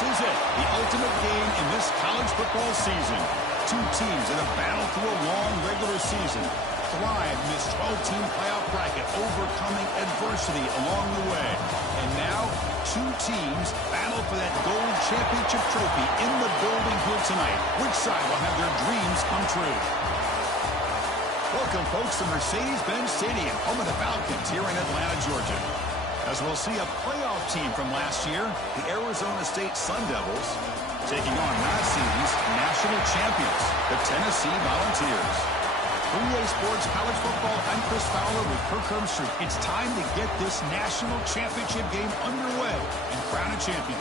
is it, the ultimate game in this college football season. Two teams that have battled through a long regular season, thrived in this 12-team playoff bracket, overcoming adversity along the way. And now, two teams battle for that gold championship trophy in the building here tonight. Which side will have their dreams come true? Welcome, folks, to Mercedes-Benz Stadium, home of the Falcons here in Atlanta, Georgia. As we'll see a playoff team from last year, the Arizona State Sun Devils, taking on last season's national champions, the Tennessee Volunteers. 3A Sports College Football, I'm Chris Fowler with Kirk Herbstreit. It's time to get this national championship game underway and crown a champion.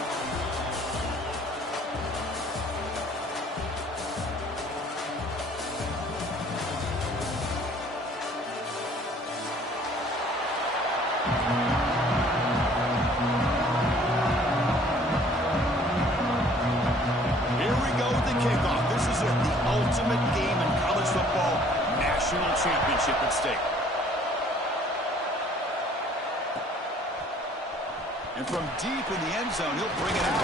Championship at stake. And from deep in the end zone, he'll bring it out.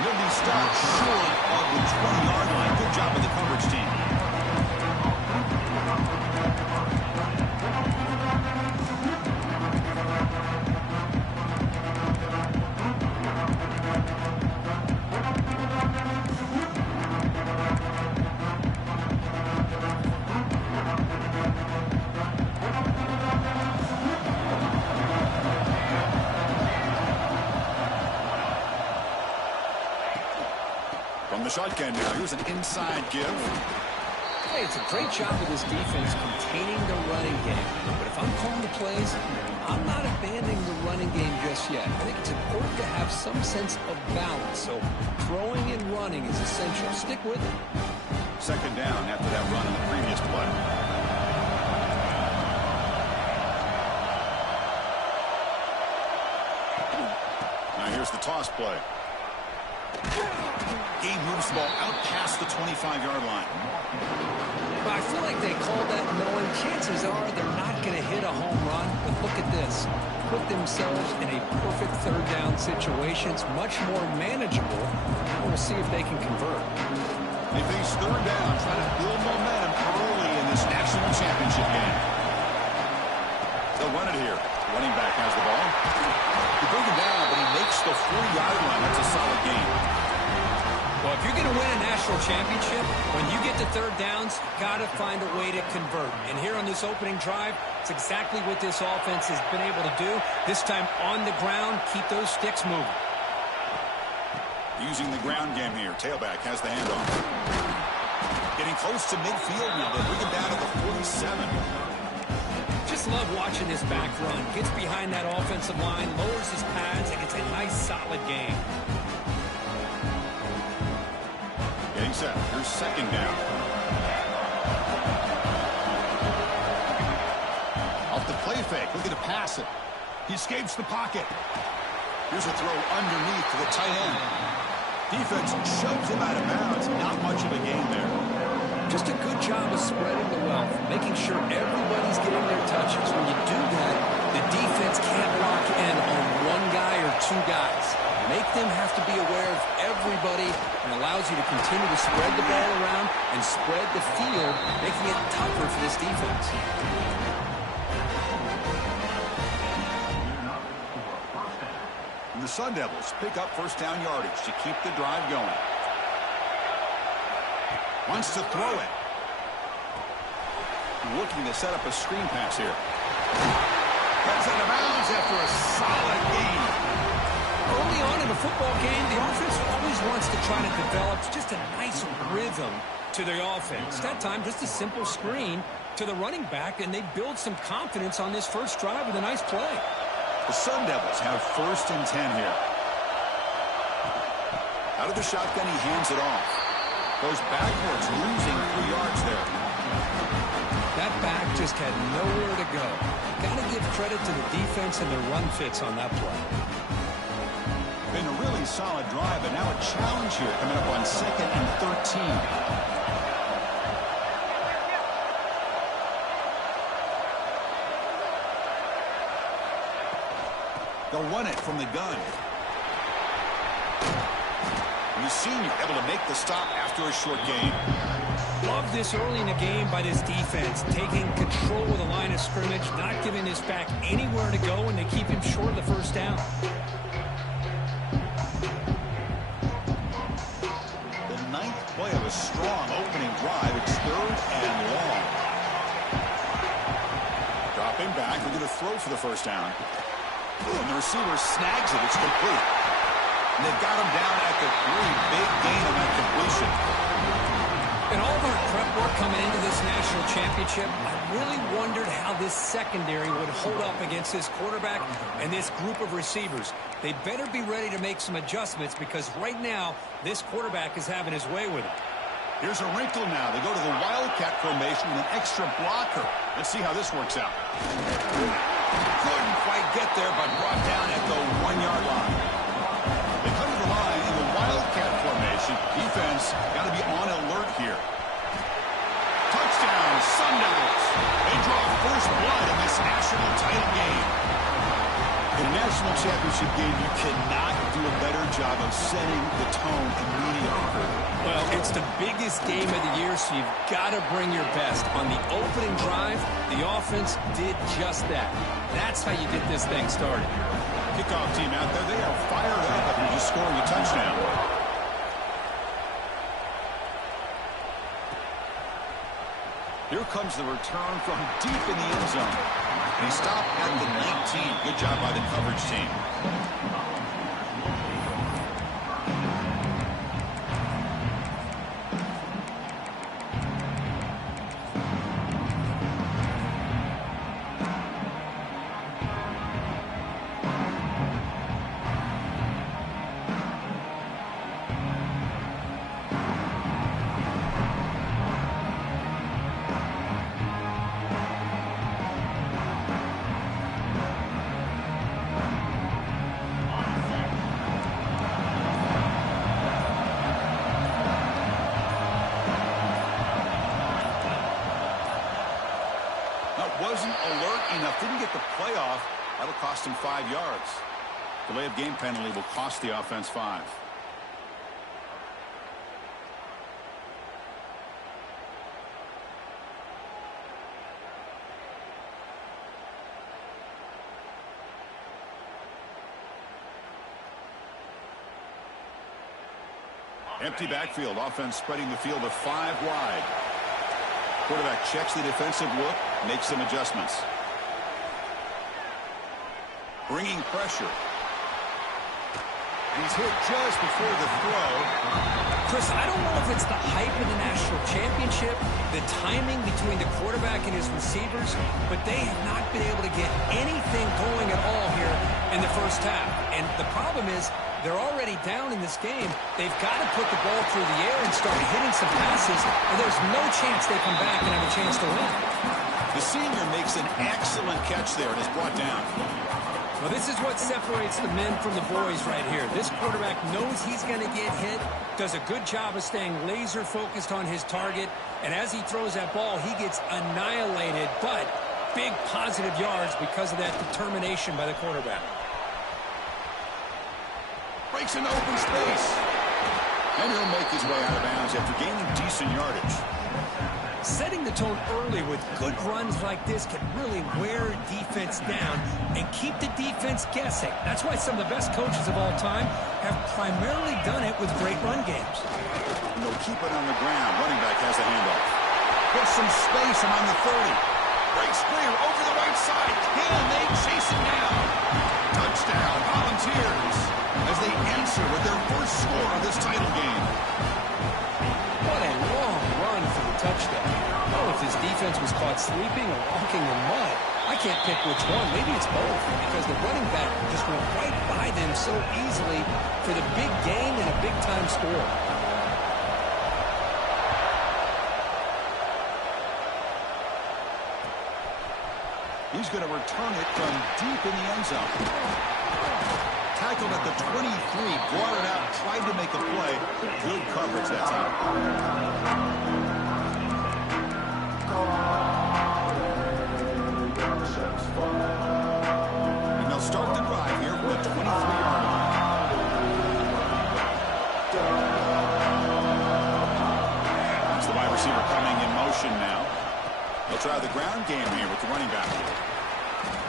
He'll be stopped short of the 20-yard line. Good job of the coverage team. Shotgun now. Here's an inside give. Hey, it's a great job of this defense containing the running game. But if I'm calling the plays, I'm not abandoning the running game just yet. I think it's important to have some sense of balance. So throwing and running is essential. Stick with it. Second down after that run in the previous play. Now here's the toss play. Game moves the ball out past the 25-yard line. Well, I feel like they called that knowing chances are they're not going to hit a home run. But look at this. Put themselves in a perfect third down situation. It's much more manageable. Now we'll see if they can convert. They face third down, trying to build momentum early in this national championship game. They'll run it here. Running back has the ball. They bring him down, but he makes the 40-yard line. That's a solid game. Well, if you're going to win a national championship, when you get to third downs, you've got to find a way to convert. And here on this opening drive, it's exactly what this offense has been able to do. This time on the ground, keep those sticks moving. Using the ground game here. Tailback has the handoff. Getting close to midfield now. They bring him down to the 47. Just love watching this back run. Gets behind that offensive line, lowers his pads, and gets a nice, solid game. Getting set. Here's second down. Off the play fake. Looking to pass it. He escapes the pocket. Here's a throw underneath to the tight end. Defense shoves him out of bounds. Not much of a gain there. Just a good job of spreading the wealth, making sure everybody's getting their touches. When you do that, the defense can't lock in on one guy or two guys. Make them have to be aware of everybody and allows you to continue to spread the ball around and spread the field, making it tougher for this defense. And the Sun Devils pick up first down yardage to keep the drive going. Wants to throw it. Looking to set up a screen pass here. Gets out of bounds after a solid gain. Early on in a football game, the offense always wants to try to develop just a nice rhythm to their offense. That time, just a simple screen to the running back, and they build some confidence on this first drive with a nice play. The Sun Devils have first and 10 here. Out of the shotgun, he hands it off. Goes backwards, losing 3 yards there. That back just had nowhere to go. Got to give credit to the defense and their run fits on that play. Been a really solid drive, but now a challenge here coming up on 2nd and 13. They'll run it from the gun. The senior able to make the stop after a short game. Love this early in the game by this defense, taking control of the line of scrimmage, not giving this back anywhere to go, and they keep him short of the first down. The ninth play of a strong opening drive. It's 3rd and long. Dropping back, they're going to throw for the first down. And the receiver snags it. It's complete. And they've got him down at the 3. Big gain on that completion. In all of our prep work coming into this national championship, I really wondered how this secondary would hold up against this quarterback and this group of receivers. They better be ready to make some adjustments because right now, this quarterback is having his way with it. Here's a wrinkle now. They go to the Wildcat formation with an extra blocker. Let's see how this works out. Couldn't quite get there, but brought down at the 1-yard line. They come to the line in the Wildcat formation. Defense got to be on alert here. Touchdown, Sun Devils. They draw first blood in this national title game. In a national championship game, you cannot do a better job of setting the tone immediately. Well, it's the biggest game of the year, so you've got to bring your best. On the opening drive, the offense did just that. That's how you get this thing started. Kickoff team out there, they are fired up after just scoring a touchdown. Here comes the return from deep in the end zone. And he stopped at the 19. Good job by the coverage team. Wasn't alert enough, didn't get the playoff. That'll cost him 5 yards. Delay of game penalty will cost the offense 5. Empty backfield, offense spreading the field to 5 wide. Quarterback checks the defensive look, makes some adjustments. Bringing pressure. And he's hit just before the throw. Chris, I don't know if it's the hype of the national championship, the timing between the quarterback and his receivers, but they have not been able to get anything going at all here in the first half. And the problem is, they're already down in this game. They've got to put the ball through the air and start hitting some passes, or there's no chance they come back and have a chance to win. The senior makes an excellent catch there and is brought down. Well, this is what separates the men from the boys right here. This quarterback knows he's going to get hit, does a good job of staying laser focused on his target, and as he throws that ball, he gets annihilated, but big positive yards because of that determination by the quarterback. Breaks into open space. And he'll make his way out of bounds after gaining decent yardage. Setting the tone early with good runs like this can really wear defense down and keep the defense guessing. That's why some of the best coaches of all time have primarily done it with great run games. And they'll keep it on the ground. Running back has a handoff. Gets some space among the 30. Breaks clear over the right side. Can they chase him down? Touchdown, Volunteers, as they answer with their first score of this title game. What a long run for the touchdown. Oh, if his defense was caught sleeping or walking in mud, I can't pick which one. Maybe it's both, because the running back just went right by them so easily for the big gain and a big-time score. He's going to return it from deep in the end zone. Tackled at the 23, brought it out, tried to make a play. Good coverage that time. And they'll start the drive here from the 23-yard line. The wide receiver coming in motion now. They'll try the ground game here with the running back.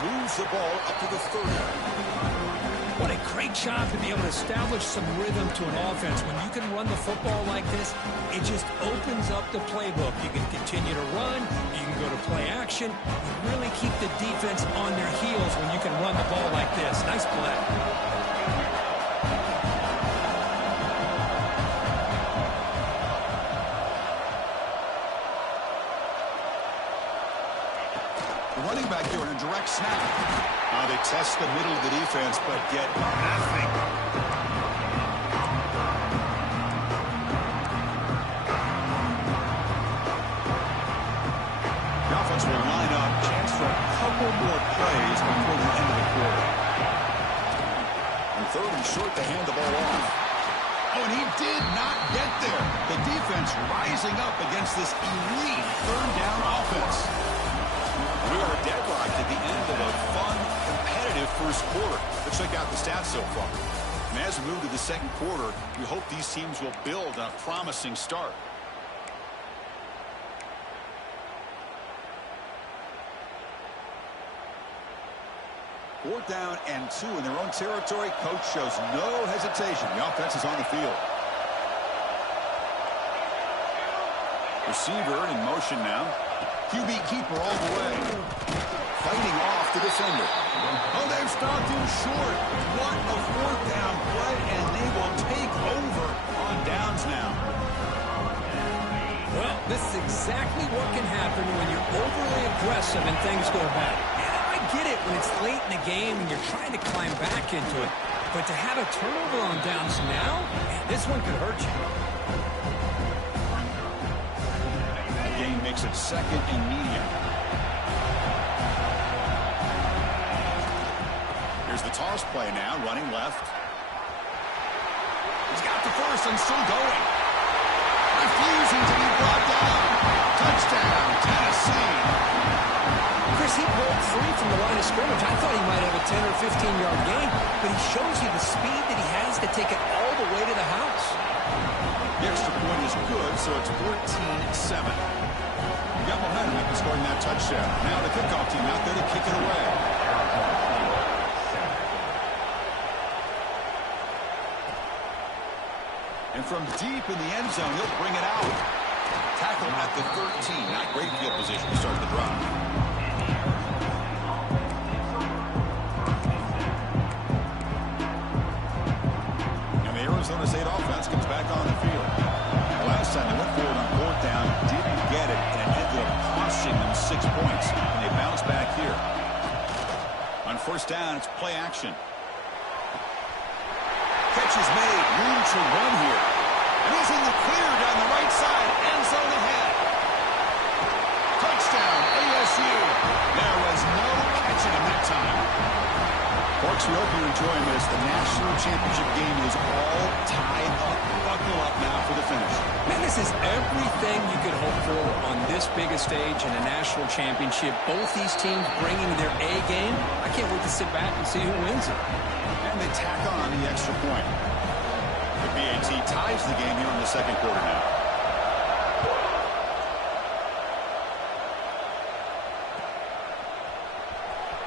Moves the ball up to the 30. What a great job to be able to establish some rhythm to an offense. When you can run the football like this, it just opens up the playbook. You can continue to run. You can go to play action. You really keep the defense on their heels when you can run the ball like this. Nice play. Running back here in a direct snap. They test the middle of the defense, but get nothing. The offense will line up. Chance for a couple more plays before the end of the quarter. And third and short to hand the ball off. Oh, and he did not get there. The defense rising up against this elite third down offense. We are deadlocked at the end of a fun, competitive first quarter. Let's check out the stats so far. And as we move to the second quarter, we hope these teams will build on a promising start. Fourth down and 2 in their own territory. Coach shows no hesitation. The offense is on the field. Receiver in motion now. QB keeper all the way. Fighting off the defender. Oh, they've stopped him short. What a fourth down play, and they will take over on downs now. Well, this is exactly what can happen when you're overly aggressive and things go bad. Yeah, I get it when it's late in the game and you're trying to climb back into it. But to have a turnover on downs now, man, this one could hurt you. Game makes it second and medium. Here's the toss play now, running left. He's got the first and still going. Refusing to be brought down. Touchdown, Tennessee. Chris, he broke free from the line of scrimmage. I thought he might have a 10 or 15-yard gain, but he shows you the speed that he has to take it all the way to the house. The extra point is good, so it's 14-7. You got momentum after scoring that touchdown. Now the kickoff team out there to kick it away. And from deep in the end zone, he'll bring it out. Tackle at the 13. Not great field position to start the drive. And the Arizona State offense comes back on the field. Last time they went forward on fourth down, didn't get it, and it ended up costing them 6 points. And they bounce back here. On first down, it's play action. Catch is made, room to run here. And he's in the clear down the right side, end zone ahead. Touchdown, ASU. There was no catching him that time. Folks, we hope you're enjoying this. The national championship game is all tied up. Buckle up now for the finish. Man, this is everything you could hope for on this big a stage in a national championship. Both these teams bringing their A game. I can't wait to sit back and see who wins it. And they tack on the extra point. The BAT ties the game here in the second quarter now.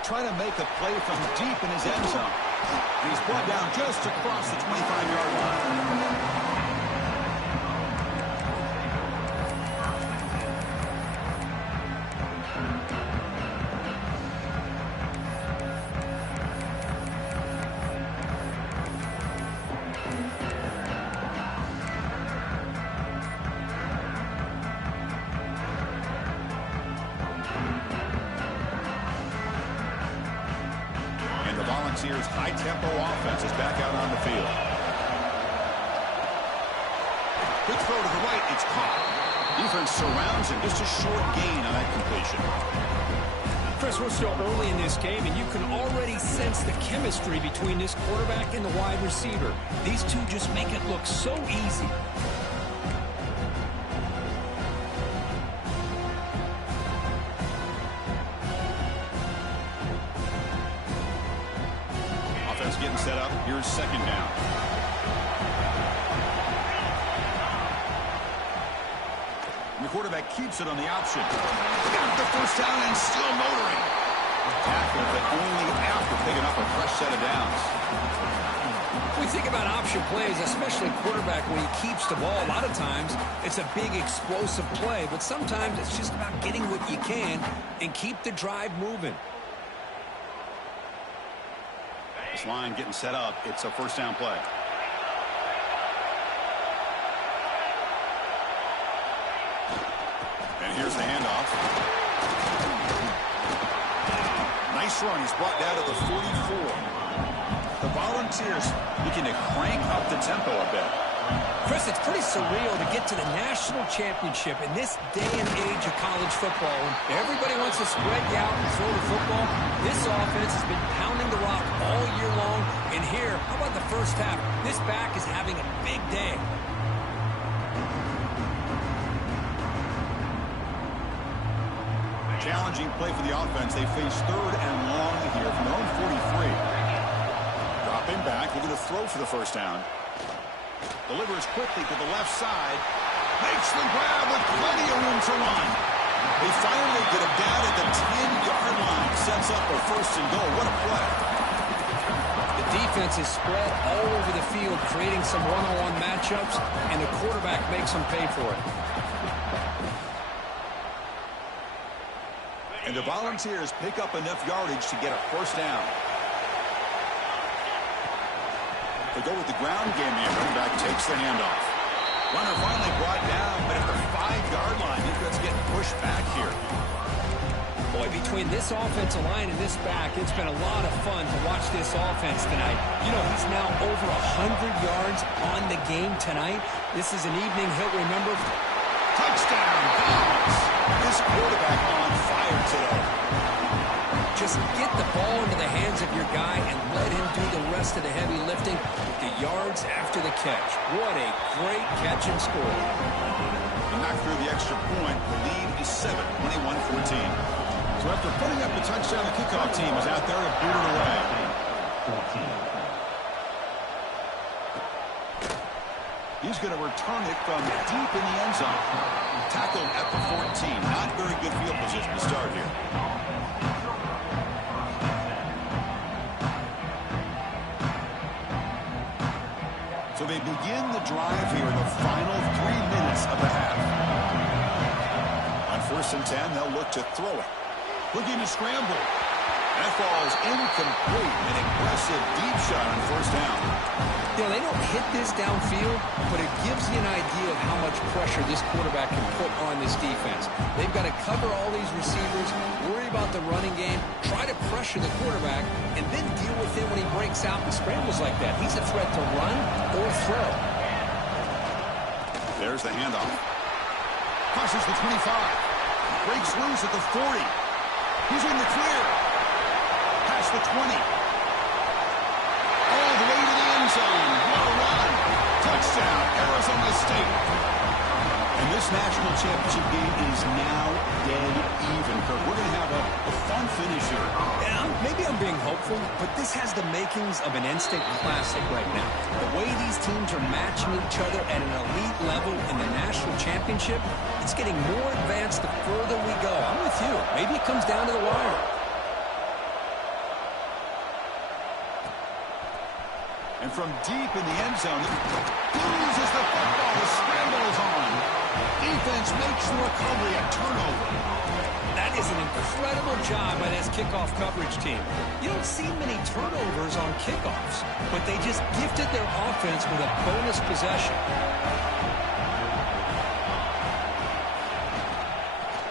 Trying to make a play from deep in his end zone. And he's brought down just across the 25-yard line. Volunteers' high-tempo offense is back out on the field. Quick throw to the right, it's caught. Defense surrounds him, just a short gain on that completion. Chris, we're still early in this game, and you can already sense the chemistry between this quarterback and the wide receiver. These two just make it look so easy. Getting set up. Here's second down. And the quarterback keeps it on the option. Got the first down and still motoring. Tackle, but only after picking up a fresh set of downs. We think about option plays, especially quarterback, when he keeps the ball. A lot of times, it's a big explosive play, but sometimes it's just about getting what you can and keep the drive moving. This line getting set up. It's a first down play. And here's the handoff. Nice run. He's brought down to the 44. The Volunteers looking to crank up the tempo a bit. Chris, it's pretty surreal to get to the national championship in this day and age of college football. When everybody wants to spread you out and throw the football, this offense has been pounding the rock all year long. And here, how about the first half? This back is having a big day. Challenging play for the offense. They face third and long here from their own 43. Dropping back, looking to throw for the first down. Delivers quickly to the left side. Makes the grab with plenty of room to run. They finally get him down at the 10-yard line. Sets up a first and goal. What a play. The defense is spread all over the field, creating some one-on-one matchups, and the quarterback makes them pay for it. And the Volunteers pick up enough yardage to get a first down. They go with the ground game. The running back takes the handoff. Runner finally brought down, but at the 5-yard line, defense getting pushed back here. Boy, between this offensive line and this back, it's been a lot of fun to watch this offense tonight. You know, he's now over 100 yards on the game tonight. This is an evening he'll remember. Touchdown, Dogs. This quarterback on fire today. Just get the ball into the hands of your guy and let him do the rest of the heavy lifting with the yards after the catch. What a great catch and score. And knocked through the extra point. The lead is 7, 21-14. So after putting up the touchdown, the kickoff team is out there to boot it away. He's going to return it from deep in the end zone. Tackled at the 14. Not very good field position to start here. So they begin the drive here in the final 3 minutes of the half. On 1st and 10, they'll look to throw it. Looking to scramble. That falls incomplete. An aggressive deep shot on 1st down. You know, they don't hit this downfield, but it gives you an idea of how much pressure this quarterback can put on this defense. They've got to cover all these receivers, worry about the running game, try to pressure the quarterback, and then deal with him when he breaks out and scrambles like that. He's a threat to run or throw. There's the handoff. Crosses the 25. Breaks loose at the 40. He's in the clear. Past the 20. All the way to the end zone. What a run. Touchdown, Arizona State. And this national championship game is now dead even. Kirk, we're going to have a fun finish here. Yeah, maybe I'm being hopeful, but this has the makings of an instant classic right now. The way these teams are matching each other at an elite level in the national championship, it's getting more advanced the further we go. I'm with you. Maybe it comes down to the wire. And from deep in the end zone, loses the football. The scramble is on. Defense makes the recovery, a turnover. That is an incredible job by this kickoff coverage team. You don't see many turnovers on kickoffs, but they just gifted their offense with a bonus possession.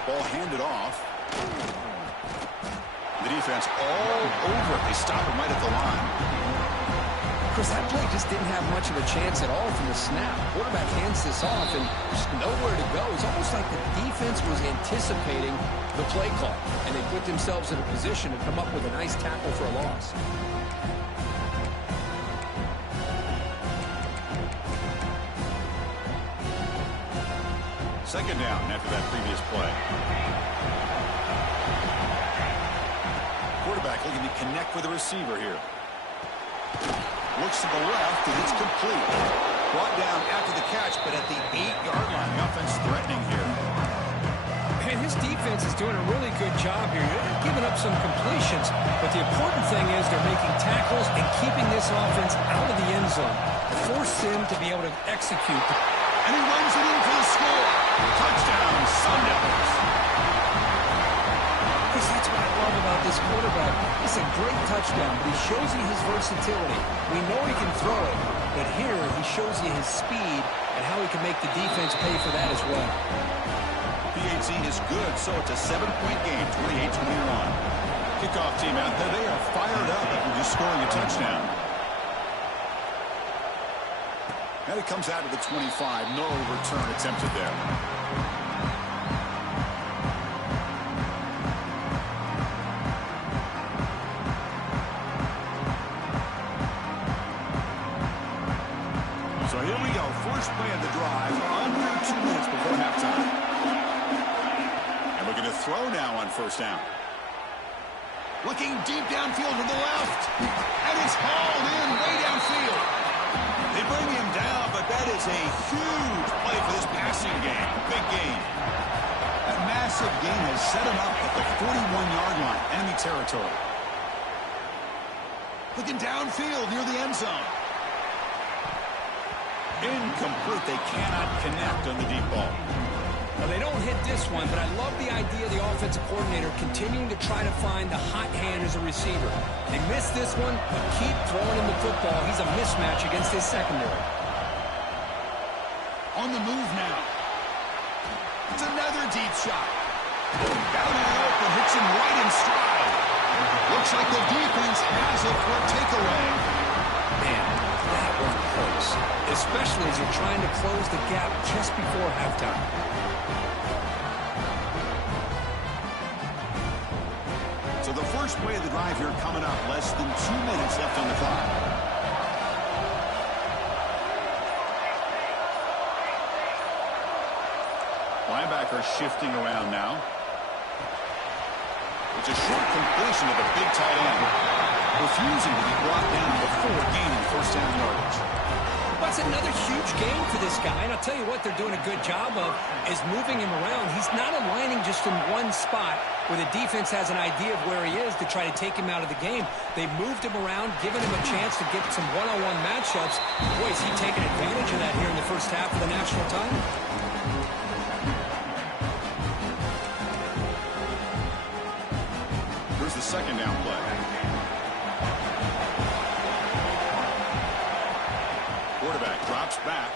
Ball handed off. The defense all over it. They stop him right at the line. Chris, that play just didn't have much of a chance at all from the snap. Quarterback hands this off and just nowhere to go. It's almost like the defense was anticipating the play call, and they put themselves in a position to come up with a nice tackle for a loss. Second down after that previous play. Quarterback looking to connect with the receiver here. Looks to the left, and it's complete. Brought down after the catch, but at the 8-yard line. The offense threatening here. doing a really good job here. They're giving up some completions, but the important thing is they're making tackles and keeping this offense out of the end zone to force them to be able to execute. And he runs it in for the score. Touchdown, Sun Devils. That's what I love about this quarterback. It's a great touchdown, but he shows you his versatility. We know he can throw it, but here he shows you his speed and how he can make the defense pay for that as well. PAT is good, so it's a 7-point game, 28-21. Kickoff team out there, they are fired up after just scoring a touchdown. And it comes out to the 25, no return attempted there. So here we go, first play of the drive, under 2 minutes before halftime. And looking to throw now on first down. Looking deep downfield to the left. And it's hauled in way downfield. They bring him down, but that is a huge play for this passing game. Big gain. That massive gain has set him up at the 41-yard line, enemy territory. Looking downfield near the end zone. Incomplete. They cannot connect on the deep ball. Now, they don't hit this one, but I love the idea of the offensive coordinator continuing to try to find the hot hand as a receiver. They missed this one, but keep throwing him the football. He's a mismatch against his secondary. On the move now. It's another deep shot. Down and open, hits him right in stride. Looks like the defense has it for a takeaway. Man, that one hurts, especially as you're trying to close the gap just before halftime. So the first play of the drive here coming up. Less than 2 minutes left on the clock. Linebacker shifting around now. It's a short completion of the big tight end. Refusing to be brought down before gaining first down yardage. That's another huge game for this guy, and I'll tell you what they're doing a good job of is moving him around. He's not aligning just in one spot where the defense has an idea of where he is to try to take him out of the game. They moved him around, giving him a chance to get some one-on-one matchups. Boy, is he taking advantage of that here in the first half of the national title. Here's the second down play. Quarterback drops back.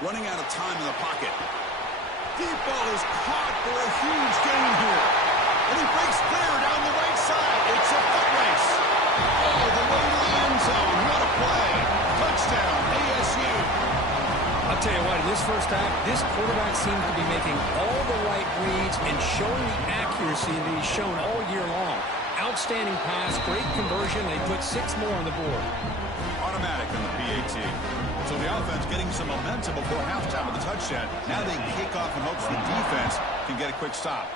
Running out of time in the pocket. Deep ball is caught for a huge gain here. And he breaks clear down the right side. It's a foot race. Oh, the way to the end zone. What a play. Touchdown, ASU. I'll tell you what, in this first half, this quarterback seems to be making all the right reads and showing the accuracy that he's shown all year long. Outstanding pass, great conversion. They put 6 more on the board. Automatic on the PAT. So the offense getting some momentum before halftime with the touchdown. Now they kick off in hopes the defense can get a quick stop.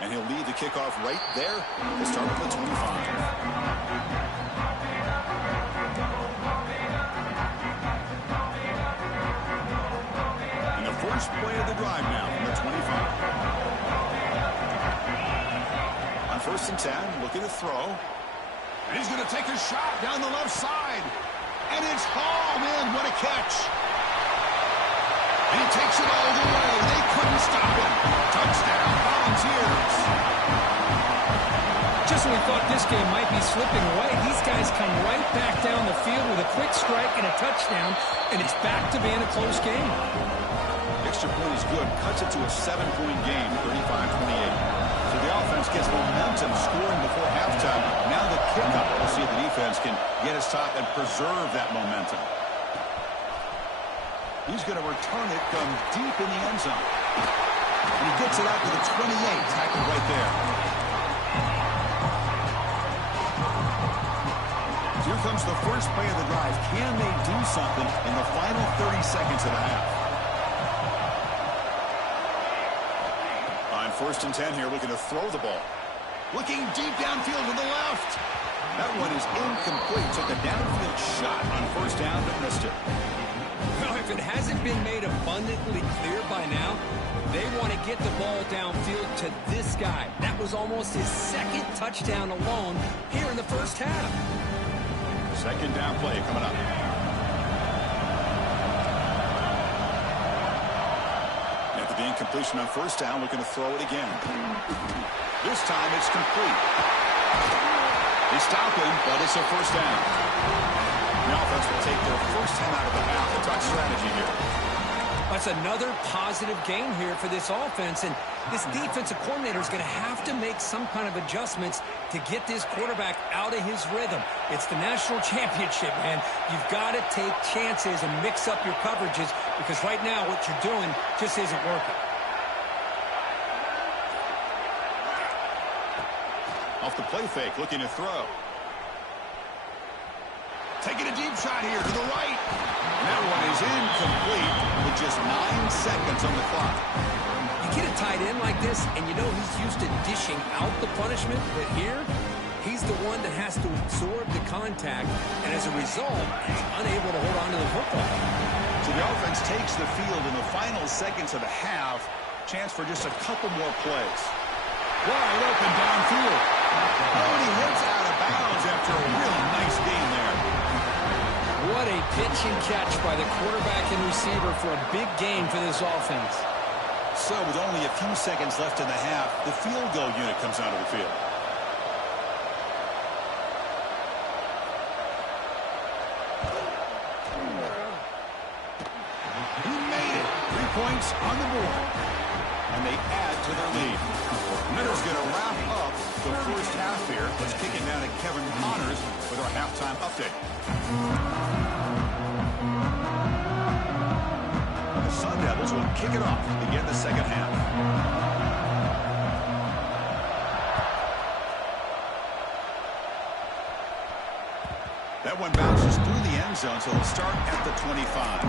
And he'll lead the kickoff right there. We'll start with the 25. And the first play of the drive now from the 25. On first and 10, looking to throw. And he's going to take a shot down the left side. And it's hauled in. What a catch. And he takes it all the way. They couldn't stop him. Touchdown, Volunteers. Just when we thought this game might be slipping away, these guys come right back down the field with a quick strike and a touchdown, and it's back to being a close game. Extra point is good. Cuts it to a 7-point game, 35-28. So the offense gets momentum scoring before halftime. Now the kickoff. We'll see if the defense can get a stop and preserve that momentum. He's going to return it from deep in the end zone. And he gets it out to the 28, tackled right there. Here comes the first play of the drive. Can they do something in the final 30 seconds of the half? On first and 10 here, looking to throw the ball. Looking deep downfield to the left. That one is incomplete. Took a downfield shot on first down, but missed it. Well, if If it hasn't been made abundantly clear by now, they want to get the ball downfield to this guy. That was almost his second touchdown alone here in the first half. Second down play coming up. After the incompletion on first down, looking to throw it again. This time it's complete. They stop him, but it's a first down. The offense will take their first 10 out of the half. The touch strategy here. That's another positive game here for this offense, and this defensive coordinator is going to have to make some kind of adjustments to get this quarterback out of his rhythm. It's the national championship, man. You've got to take chances and mix up your coverages because right now what you're doing just isn't working. Off the play fake, looking to throw. Taking a deep shot here to the right. And that one is incomplete with just 9 seconds on the clock. You get a tight end like this, and you know he's used to dishing out the punishment, but here, he's the one that has to absorb the contact, and as a result, he's unable to hold on to the football. So the offense takes the field in the final seconds of the half. Chance for just a couple more plays. Wide open downfield. Oh, and he hits out of bounds after a really nice game there. What a pitch and catch by the quarterback and receiver for a big game for this offense. So with only a few seconds left in the half, the field goal unit comes onto the field. He made it. 3 points on the board. And they add to their lead. Minter's going to wrap up the first half here. Let's kick it down to Kevin Connors with our halftime update. The Sun Devils will kick it off to begin the second half. That one bounces through the end zone, so they'll start at the 25.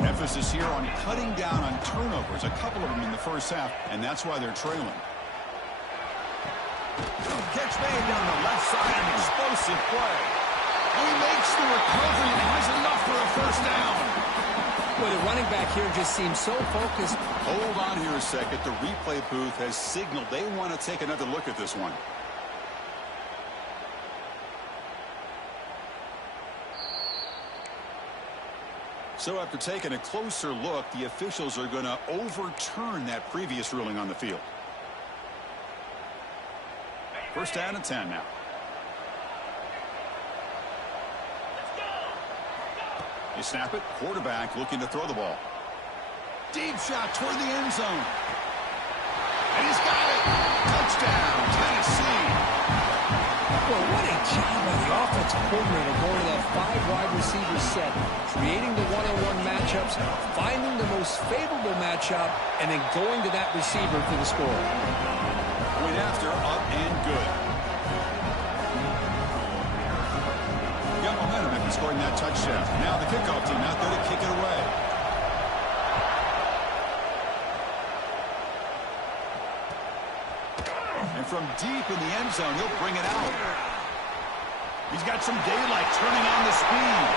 Emphasis here on cutting down on turnovers, a couple of them in the first half, and that's why they're trailing. Catch made down the left side, an explosive play. And he makes the recovery and has enough for a first down. Well, the running back here just seems so focused. Hold on here a second. The replay booth has signaled they want to take another look at this one. So after taking a closer look, the officials are going to overturn that previous ruling on the field. First down and 10 now. You snap it. Quarterback looking to throw the ball. Deep shot toward the end zone. And he's got it. Touchdown, Tennessee. Well, what a job by the offensive coordinator going to that 5-wide receiver set, creating the one-on-one matchups, finding the most favorable matchup, and then going to that receiver for the score. Point after, up and good. Got momentum after scoring that touchdown. Now the kickoff team out there to kick it away. And from deep in the end zone, he'll bring it out. He's got some daylight, turning on the speed.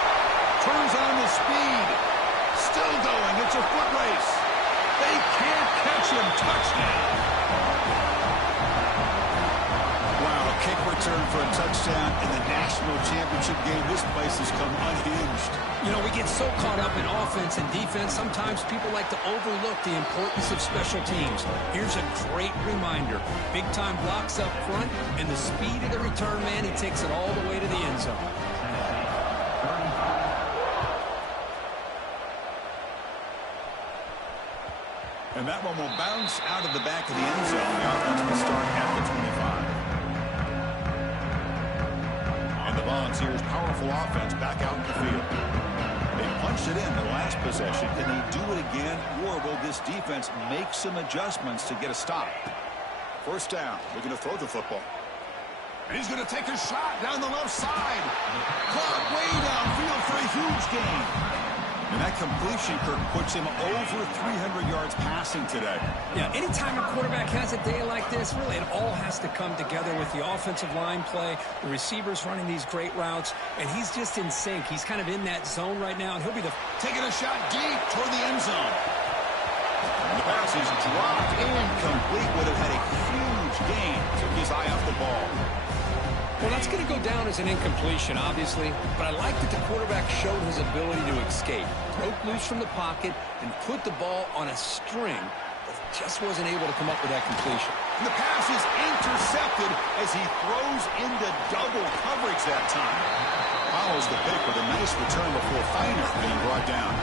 Turns on the speed. Still going. It's a foot race. They can't catch him. Touchdown. Wow, a kick return for a touchdown in the national championship game. This place has come unhinged. You know, we get so caught up in offense and defense, sometimes people like to overlook the importance of special teams. Here's a great reminder. Big-time blocks up front, and the speed of the return man, he takes it all the way to the end zone. And that one will bounce out of the back of the end zone. The offense will start at the 25. And the Volunteers' powerful offense back out in the field. They punched it in the last possession. Can they do it again, or will this defense make some adjustments to get a stop? First down. Looking to throw the football. And he's going to take a shot down the left side. Caught way downfield for a huge gain. And that completion, Kirk, puts him over 300 yards passing today. Yeah, anytime a quarterback has a day like this, really it all has to come together with the offensive line play, the receivers running these great routes, and he's just in sync. He's kind of in that zone right now, and he'll be taking a shot deep toward the end zone. And the pass is dropped incomplete. Would have had a huge gain. Took his eye off the ball. Well, that's going to go down as an incompletion, obviously, but I like that the quarterback showed his ability to escape, broke loose from the pocket, and put the ball on a string, but just wasn't able to come up with that completion. And the pass is intercepted as he throws into double coverage that time. Follows the pick with a nice return before finally being brought down.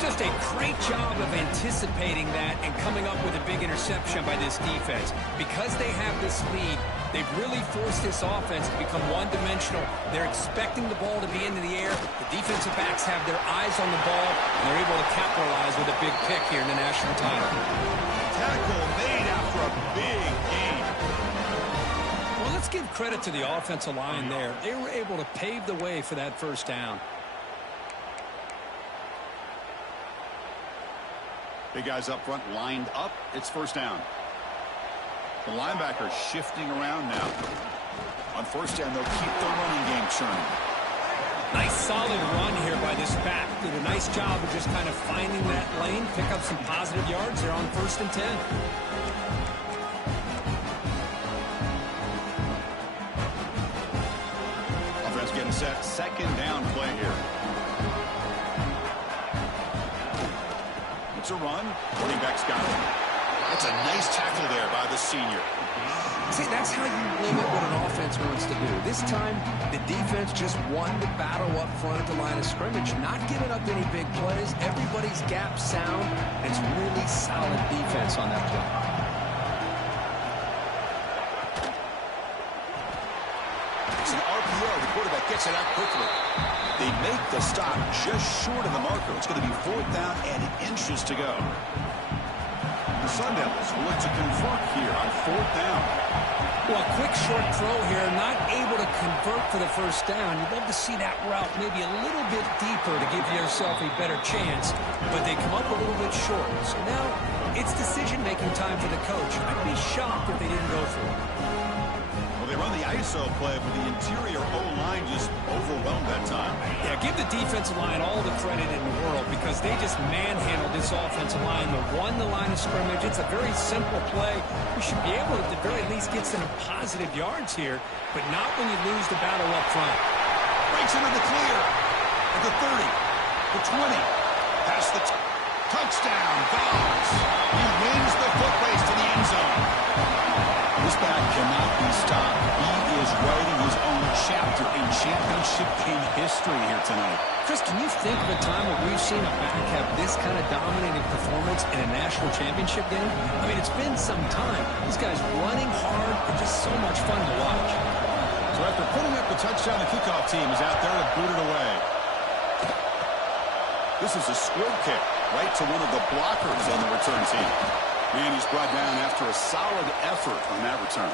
Just a great job of anticipating that and coming up with a big interception by this defense. Because they have this lead, they've really forced this offense to become one-dimensional. They're expecting the ball to be into the air. The defensive backs have their eyes on the ball, and they're able to capitalize with a big pick here in the national title. Tackle made after a big gain. Well, let's give credit to the offensive line there. They were able to pave the way for that first down. Big guys up front lined up. It's first down. The linebacker shifting around now. On first down, they'll keep the running game churning. Nice solid run here by this back. Did a nice job of just kind of finding that lane, pick up some positive yards there on 1st and 10. Offense getting set. Second down play here. It's a run. Running back's got it. That's a nice tackle there by the senior. See, that's how you limit what an offense wants to do. This time, the defense just won the battle up front at the line of scrimmage, not giving up any big plays. Everybody's gap sound. It's really solid defense on that play. It's an RPO. The quarterback gets it out quickly. They make the stop just short of the marker. It's going to be 4th down and inches to go. The Sun Devils will look to convert here on 4th down. Well, a quick short throw here, not able to convert for the first down. You'd love to see that route maybe a little bit deeper to give yourself a better chance, but they come up a little bit short. So now it's decision-making time for the coach. I'd be shocked if they didn't go for it. Well, they run the ISO play, but the interior O-line just overwhelmed that time. Yeah, give the defensive line all the credit in the world because they just manhandled this offensive line. They won the line of scrimmage. It's a very simple play. We should be able to, at the very least, get some positive yards here, but not when you lose the battle up front. Breaks into the clear. At the 30, the 20, past the touchdown. Dobbs. He wins the foot race to the end zone. This back cannot be stopped. He is writing his own chapter in championship game history here tonight. Chris, can you think of a time where we've seen a back have this kind of dominating performance in a national championship game? I mean, it's been some time. This guy's running hard and just so much fun to watch. So after putting up the touchdown, the kickoff team is out there to boot it away. This is a squib kick right to one of the blockers on the return team. And he's brought down after a solid effort on that return.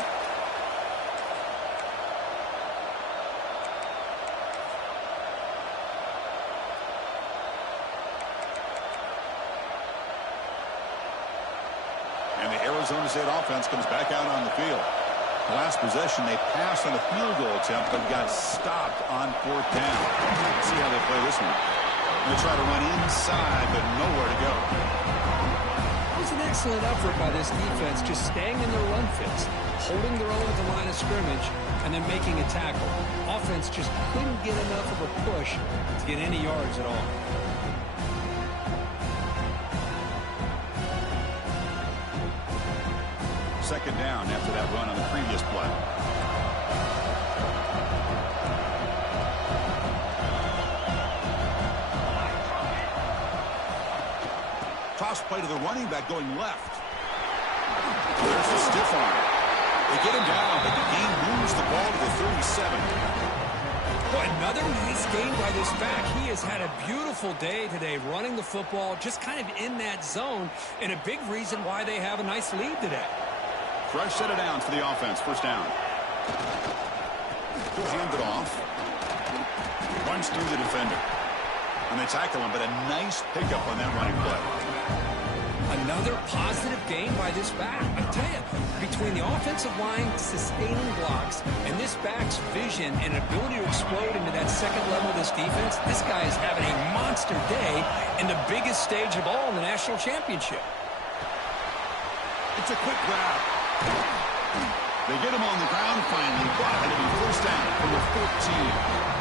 And the Arizona State offense comes back out on the field. The last possession, they passed on a field goal attempt, but got stopped on 4th down. Let's see how they play this one. They try to run inside, but nowhere to go. It was an excellent effort by this defense, just staying in their run fits, holding their own at the line of scrimmage, and then making a tackle. Offense just couldn't get enough of a push to get any yards at all. Second down after that run on the previous play. Toss play to the running back going left. There's the stiff arm. They get him down, but the game moves the ball to the 37. Boy, another nice game by this back. He has had a beautiful day today running the football, just kind of in that zone, and a big reason why they have a nice lead today. Fresh set of downs for the offense. First down. He'll hand it off. Runs through the defender. And they tackle him, but a nice pickup on that running play. Another positive gain by this back. I tell you, between the offensive line sustaining blocks and this back's vision and ability to explode into that second level of this defense, this guy is having a monster day in the biggest stage of all in the national championship. It's a quick grab. They get him on the ground finally, but it'll be first down from the 14.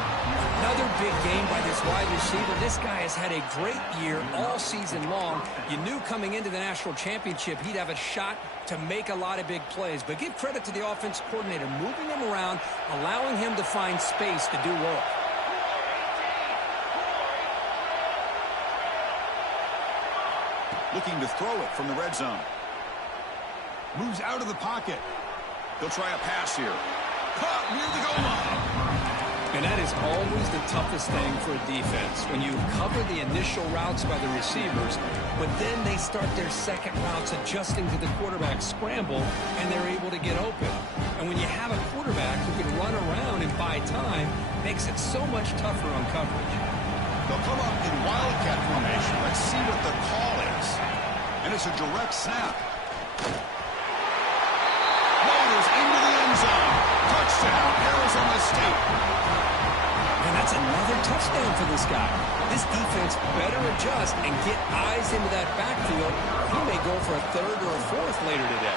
Another big game by this wide receiver. This guy has had a great year all season long. You knew coming into the national championship he'd have a shot to make a lot of big plays. But give credit to the offense coordinator, moving him around, allowing him to find space to do work. Looking to throw it from the red zone. Moves out of the pocket. He'll try a pass here. Caught near the goal line. And that is always the toughest thing for a defense, when you cover the initial routes by the receivers, but then they start their second routes adjusting to the quarterback's scramble, and they're able to get open. And when you have a quarterback who can run around and buy time, it makes it so much tougher on coverage. They'll come up in wildcat formation. Let's see what the call is. And it's a direct snap. Motors into the end zone. Touchdown, Arizona State. And that's another touchdown for this guy. This defense better adjust and get eyes into that backfield. He may go for a third or a fourth later today.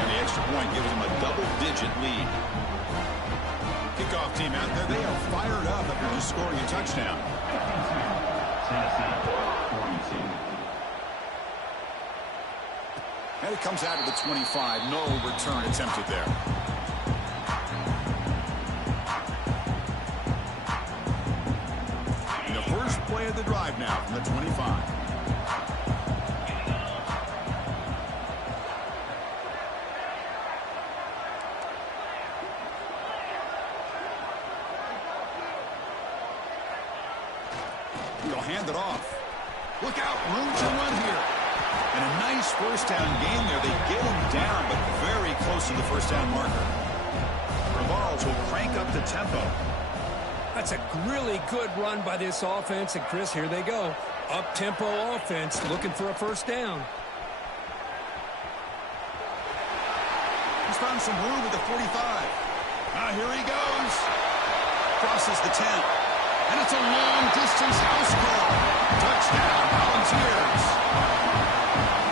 And the extra point gives him a double-digit lead. Kickoff team out there, they are fired up after just scoring a touchdown. And it comes out of the 25. No return attempted there. Play of the drive now from the 25. He'll hand it off. Look out, room to run here. And a nice first down game there. They get him down, but very close to the first down marker. Rivals will crank up the tempo. That's a really good run by this offense. And, Chris, here they go. Up-tempo offense looking for a first down. He's found some room with the 45. Here he goes. Crosses the 10. And it's a long-distance house call. Touchdown, Volunteers.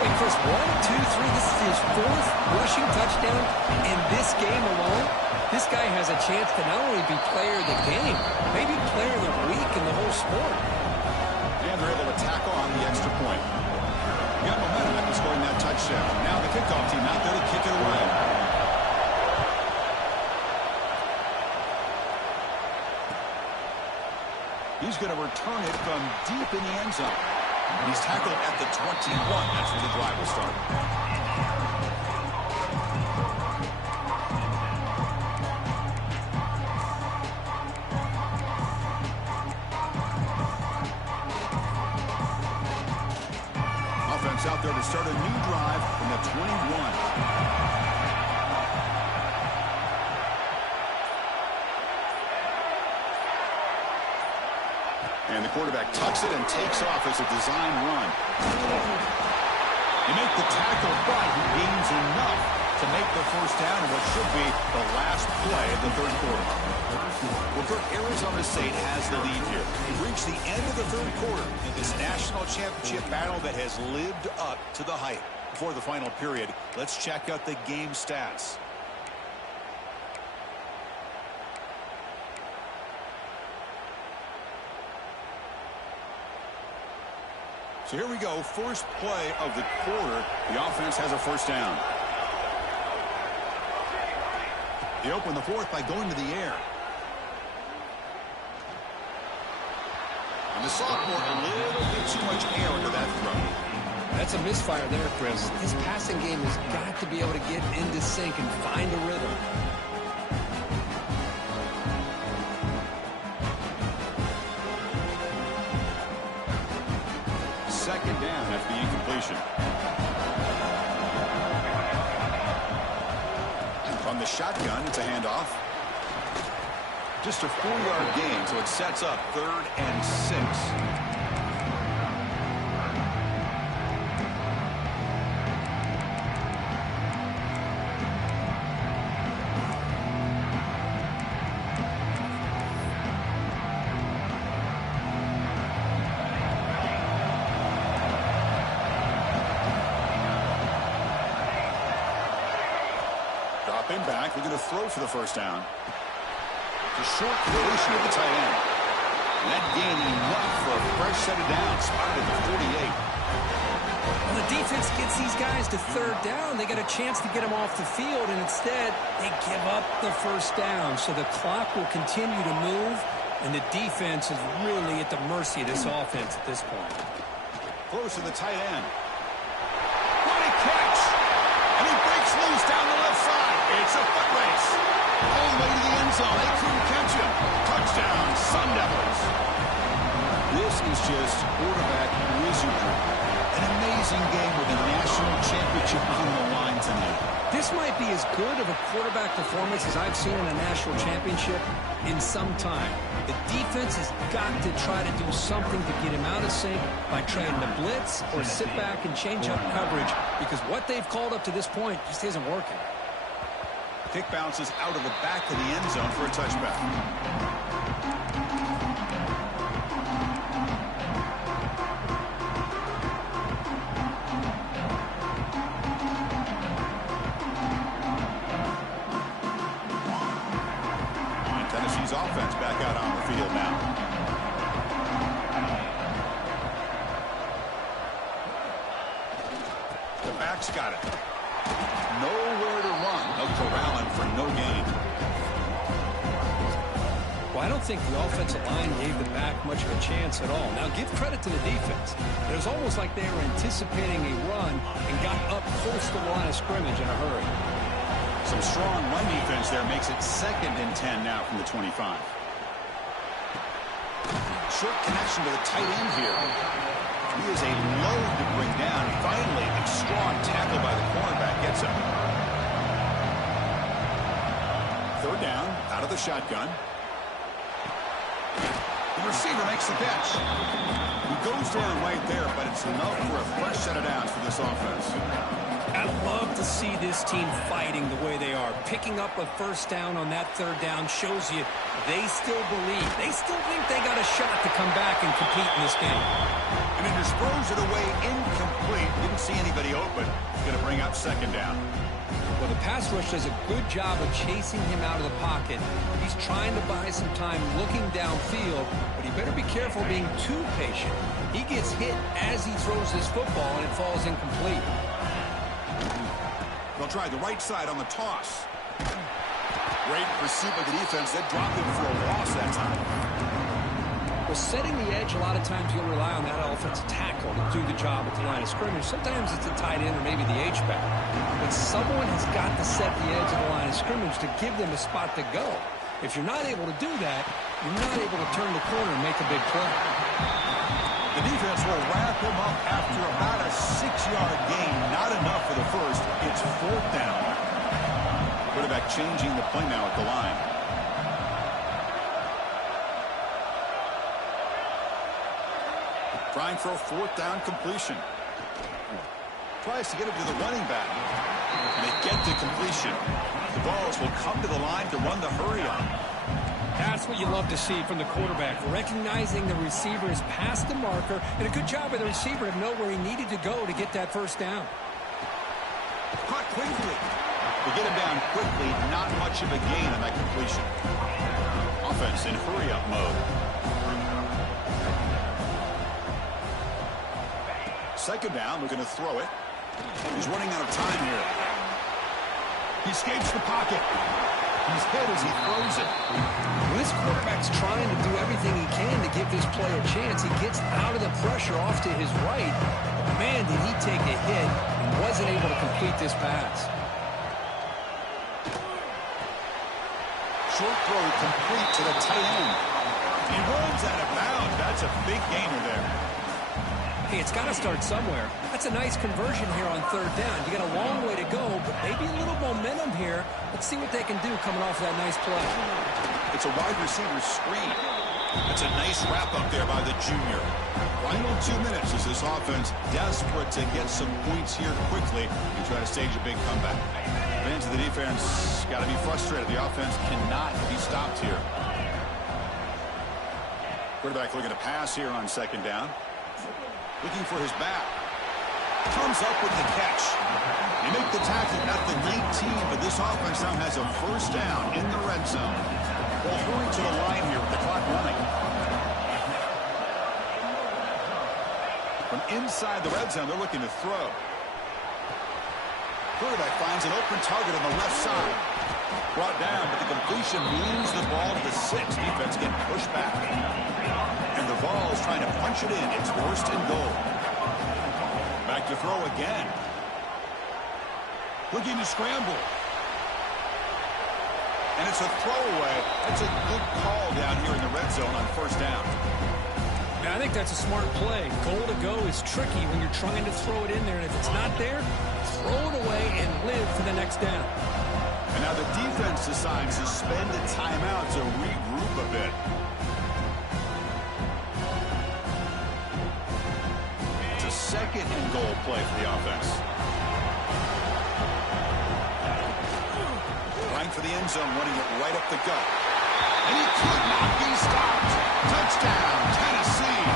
Wait, Chris, 1, 2, 3. This is his fourth rushing touchdown in this game alone. This guy has a chance to not only be player of the game, maybe player of the week in the whole sport. And they're able to tackle on the extra point. Got momentum after scoring that touchdown. Now the kickoff team out there to kick it away. He's going to return it from deep in the end zone. And he's tackled at the 21. That's where the drive will start. Out there to start a new drive from the 21. And the quarterback tucks it and takes off as a design run. You make the tackle, but he gains enough to make the first down in what should be the last play of the third quarter. Well, Kirk, Arizona State has the lead here. We've reached the end of the third quarter in this national championship battle that has lived up to the hype. Before the final period, let's check out the game stats. So here we go, first play of the quarter. The offense has a first down. They open the fourth by going to the air. And the sophomore, a little bit too much air into that throw. That's a misfire there, Chris. This passing game has got to be able to get into sync and find a rhythm. Second down after the incompletion. From the shotgun. It's a handoff. Just a 4-yard gain, so it sets up 3rd and 6. Dropping back, we're going to throw for the first down. The short creation of the tight end. That gain enough for a fresh set of downs. Spotted the 48. Well, the defense gets these guys to 3rd down. They got a chance to get them off the field, and instead they give up the first down. So the clock will continue to move, and the defense is really at the mercy of this offense at this point. Close to the tight end. What a catch! And he breaks loose down the left side. It's a foot race. All the way to the end zone. They couldn't catch him. Touchdown, Sun Devils. This is just quarterback wizardry. An amazing game with a national championship on the line tonight. This might be as good of a quarterback performance as I've seen in a national championship in some time. The defense has got to try to do something to get him out of sync by trying to blitz or sit back and change up coverage, because what they've called up to this point just isn't working. Kick bounces out of the back of the end zone for a touchback. And Tennessee's offense back out on the field now. The back's got it. Nowhere to run. No corralling for no gain. Well, I don't think the offensive line gave the back much of a chance at all. Now, give credit to the defense. It was almost like they were anticipating a run and got up close to the line of scrimmage in a hurry. Some strong run defense there makes it 2nd and 10 now from the 25. Short connection to the tight end here. He is a load to bring down. Finally, a strong tackle by the cornerback gets him. 3rd down, out of the shotgun. The receiver makes the catch. He goes down right there, but it's enough for a fresh set of downs for this offense. I love to see this team fighting the way they are. Picking up a first down on that 3rd down shows you they still believe. They still think they got a shot to come back and compete in this game. And he just throws it away incomplete. Didn't see anybody open. Going to bring up 2nd down. Well, the pass rush does a good job of chasing him out of the pocket. He's trying to buy some time looking downfield, but he better be careful being too patient. He gets hit as he throws his football, and it falls incomplete. They'll try the right side on the toss. Great pursuit by the defense. They dropped him for a loss that time. Well, setting the edge, a lot of times you'll rely on that offensive tackle to do the job at the line of scrimmage. Sometimes it's a tight end or maybe the H-back. But someone has got to set the edge of the line of scrimmage to give them a spot to go. If you're not able to do that, you're not able to turn the corner and make a big play. The defense will wrap him up after about a 6-yard gain. Not enough for the first. It's 4th down. Quarterback changing the play now at the line. Trying for a 4th down completion. Tries to get it to the running back. And they get to completion. The balls will come to the line to run the hurry on. That's what you love to see from the quarterback, recognizing the receiver is past the marker, and a good job by the receiver to know where he needed to go to get that first down. Caught quickly. They get him down quickly, not much of a gain on that completion. Offense in hurry-up mode. 2nd down, we're going to throw it. He's running out of time here. He escapes the pocket. He's hit as he throws it. Well, this quarterback's trying to do everything he can to give this play a chance. He gets out of the pressure off to his right. Man, did he take a hit and wasn't able to complete this pass. Short throw complete to the tight end. He runs out of bounds. That's a big gainer there. Hey, it's got to start somewhere. That's a nice conversion here on third down. You got a long way to go, but maybe a little momentum here. Let's see what they can do coming off that nice play. It's a wide receiver screen. It's a nice wrap-up there by the junior. Final 2 minutes as this offense desperate to get some points here quickly and try to stage a big comeback. Fans of the defense got to be frustrated. The offense cannot be stopped here. Quarterback looking to pass here on second down. Looking for his back. Comes up with the catch. They make the tackle at the 19, but this offense now has a first down in the red zone. Ball going to the line here with the clock running. From inside the red zone, they're looking to throw. Quarterback finds an open target on the left side. Brought down, but the completion moves the ball to the 6. Defense getting pushed back. And the ball is trying to punch it in. It's first and goal. Back to throw again. Looking to scramble. And it's a throwaway. That's a good call down here in the red zone on first down. Yeah, I think that's a smart play. Goal to go is tricky when you're trying to throw it in there. And if it's not there, throw it away and live for the next down. And now the defense decides to spend a timeout to regroup a bit. It's a second and goal play for the offense. Trying for the end zone, running it right up the gut. And he could not be stopped. Touchdown, Tennessee.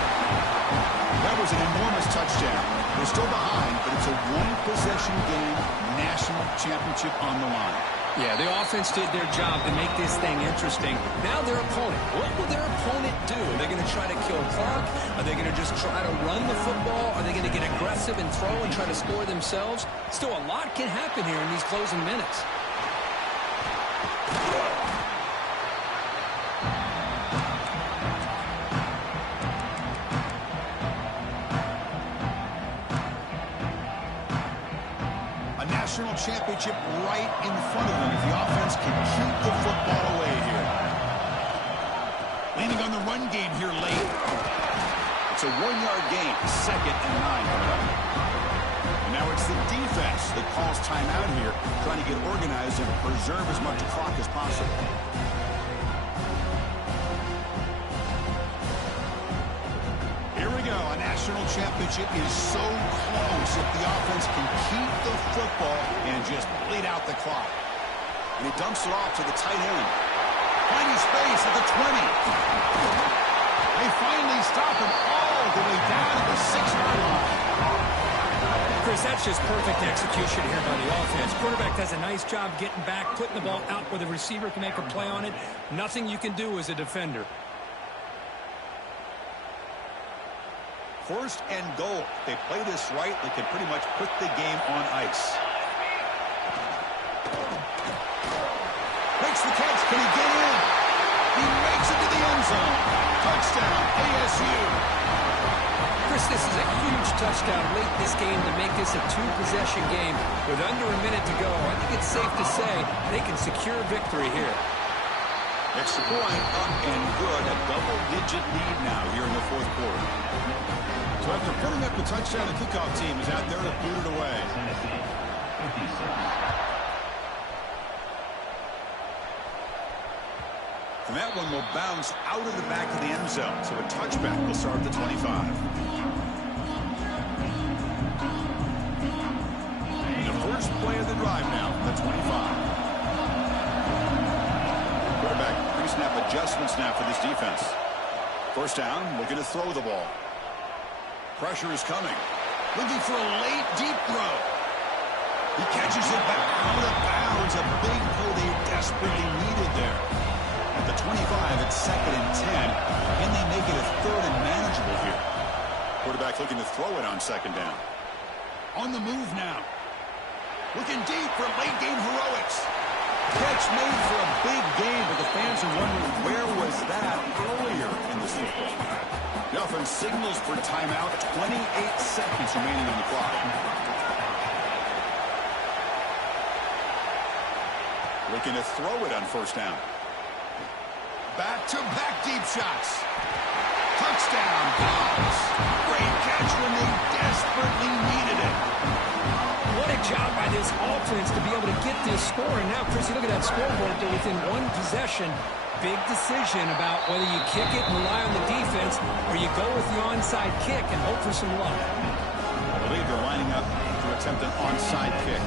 That was an enormous touchdown. They're still behind, but it's a one-possession game, national championship on the line. Yeah, the offense did their job to make this thing interesting. Now their opponent. What will their opponent do? Are they going to try to kill clock? Are they going to just try to run the football? Are they going to get aggressive and throw and try to score themselves? Still, a lot can happen here in these closing minutes. National championship right in front of them if the offense can keep the football away here. Leaning on the run game here late. It's a 1-yard gain, second and 9. And now it's the defense that calls timeout here, trying to get organized and preserve as much clock as possible. Here we go. A national championship is so close if the offense can keep the football and just bleed out the clock. And he dumps it off to the tight end. Finding space at the 20. They finally stop him all the way down to the 6-yard line. Chris, that's just perfect execution here by the offense. Quarterback does a nice job getting back, putting the ball out where the receiver can make a play on it. Nothing you can do as a defender. First and goal. If they play this right, they can pretty much put the game on ice. Makes the catch. Can he get in? He makes it to the end zone. Touchdown, ASU. Chris, this is a huge touchdown late in this game to make this a 2-possession game. With under a minute to go, I think it's safe to say they can secure victory here. Extra point up and good. A double-digit lead now here in the fourth quarter. So after putting up the touchdown, the kickoff team is out there to boot it away. And that one will bounce out of the back of the end zone. So a touchback will start at the 25. And the first play of the drive now, the 25. Quarterback pre-snap adjustments now for this defense. First down, looking to throw the ball. Pressure is coming. Looking for a late, deep throw. He catches it back out of bounds. A big play they desperately needed there. At the 25, it's second and 10. Can they make it a third and manageable here? Quarterback looking to throw it on second down. On the move now. Looking deep for late game heroics. Catch made for a big game, but the fans are wondering where was that earlier in this football. The offense signals for timeout. 28 seconds remaining on the clock. Looking to throw it on first down. Back-to-back deep shots. Touchdown, Dogs. Great catch when they desperately needed it. What a job by this offense to be able to get this score. And now, Chris, you look at that scoreboard. They're within one possession. Big decision about whether you kick it and rely on the defense or you go with the onside kick and hope for some luck. I believe they're lining up to attempt an onside kick.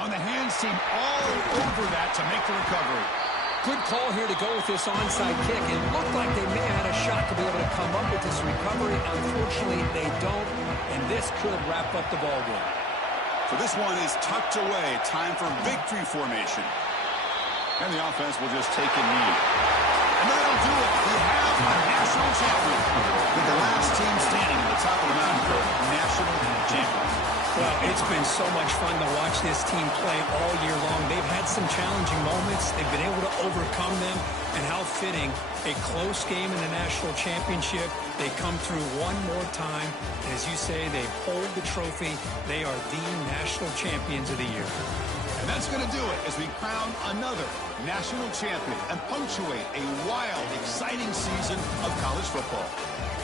On the hands team all over that to make the recovery. Good call here to go with this onside kick. It looked like they may have had a shot to be able to come up with this recovery. Unfortunately, they don't, and this could wrap up the ball game. So this one is tucked away. Time for victory formation. And the offense will just take a knee. And that'll do it. We have a national champion. With the last team standing at the top of the mountain for national champions. Well, it's been so much fun to watch this team play all year long. They've had some challenging moments. They've been able to overcome them. And how fitting, a close game in the national championship. They come through one more time. And as you say, they hold the trophy. They are the national champions of the year. And that's going to do it as we crown another national champion and punctuate a wild, exciting season of college football.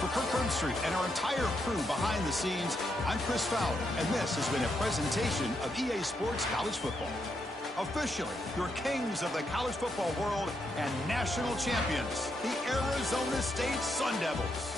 For Kirk Herbstreit and our entire crew behind the scenes, I'm Chris Fowler, and this has been a presentation of EA Sports College Football. Officially, your kings of the college football world and national champions, the Arizona State Sun Devils.